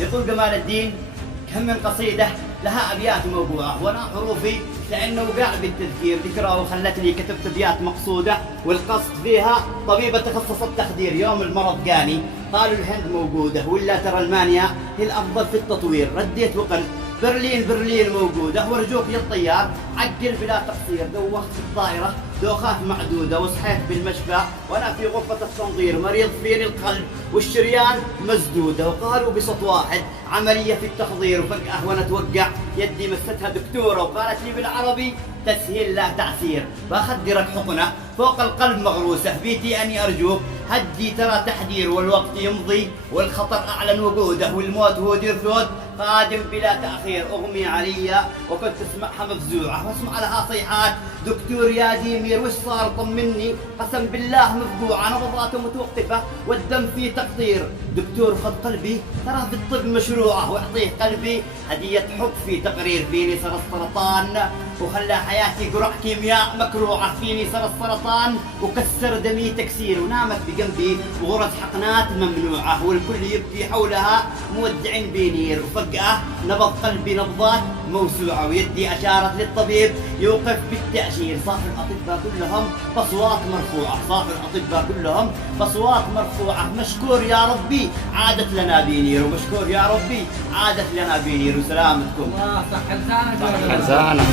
يقول جمال الدين: كم من قصيدة لها أبيات موضوعة وأنا حروفي لأنه وقع بالتذكير ذكرى وخلتني كتبت أبيات مقصودة، والقصد فيها طبيبة تخصصت تخدير يوم المرض جاني، قالوا الهند موجودة ولا ترى ألمانيا هي الأفضل في التطوير، رديت وقلت برلين موجودة، وارجوك يا الطيار عجل بلا تقصير، دوخت في الطائرة دوخات معدودة وصحيت بالمشفى وأنا في غرفة التنظير مريض فيني القلب والشريان مسدودة، وقالوا بصوت واحد عملية في التخدير، وفجأة وأنا أتوقع يدي مستها دكتورة وقالت لي بالعربي تسهيل لا تعسير، بأخدرك حقنة فوق القلب مغروسة، بيتي أني أرجوك هدي ترى تحذير، والوقت يمضي والخطر أعلن وجوده، والموت هو دير ثود قادم بلا تأخير، أغمي علي وكنت أسمعها مفزوعة وأسمع لها صيحات دكتور يا ديمير وش صار طمني، قسم بالله مفجوعة نبضاته متوقفة والدم فيه تقطير، دكتور خذ قلبي ترى في الطب مشروعة واعطيه قلبي هدية حب في تقرير، فيني صار السرطان وخلى حياتي قرع كيمياء مكروعة، فيني صار السرطان وكسر دمي تكسير، ونامت بجنبي وغرز حقنات ممنوعة والكل يبكي حولها مودع بينير، وفجأة نبض قلبي نبضات موسوعة ويدي أشارت للطبيب يوقف بالتأشير، صاح الأطباء كلهم بأصوات مرفوعة، صاح الأطباء كلهم بأصوات مرفوعة، مشكور يا ربي عادت لنا بينير، ومشكور يا ربي عادت لنا بينير، وسلامتكم. الله صح لسانك. صح لسانك.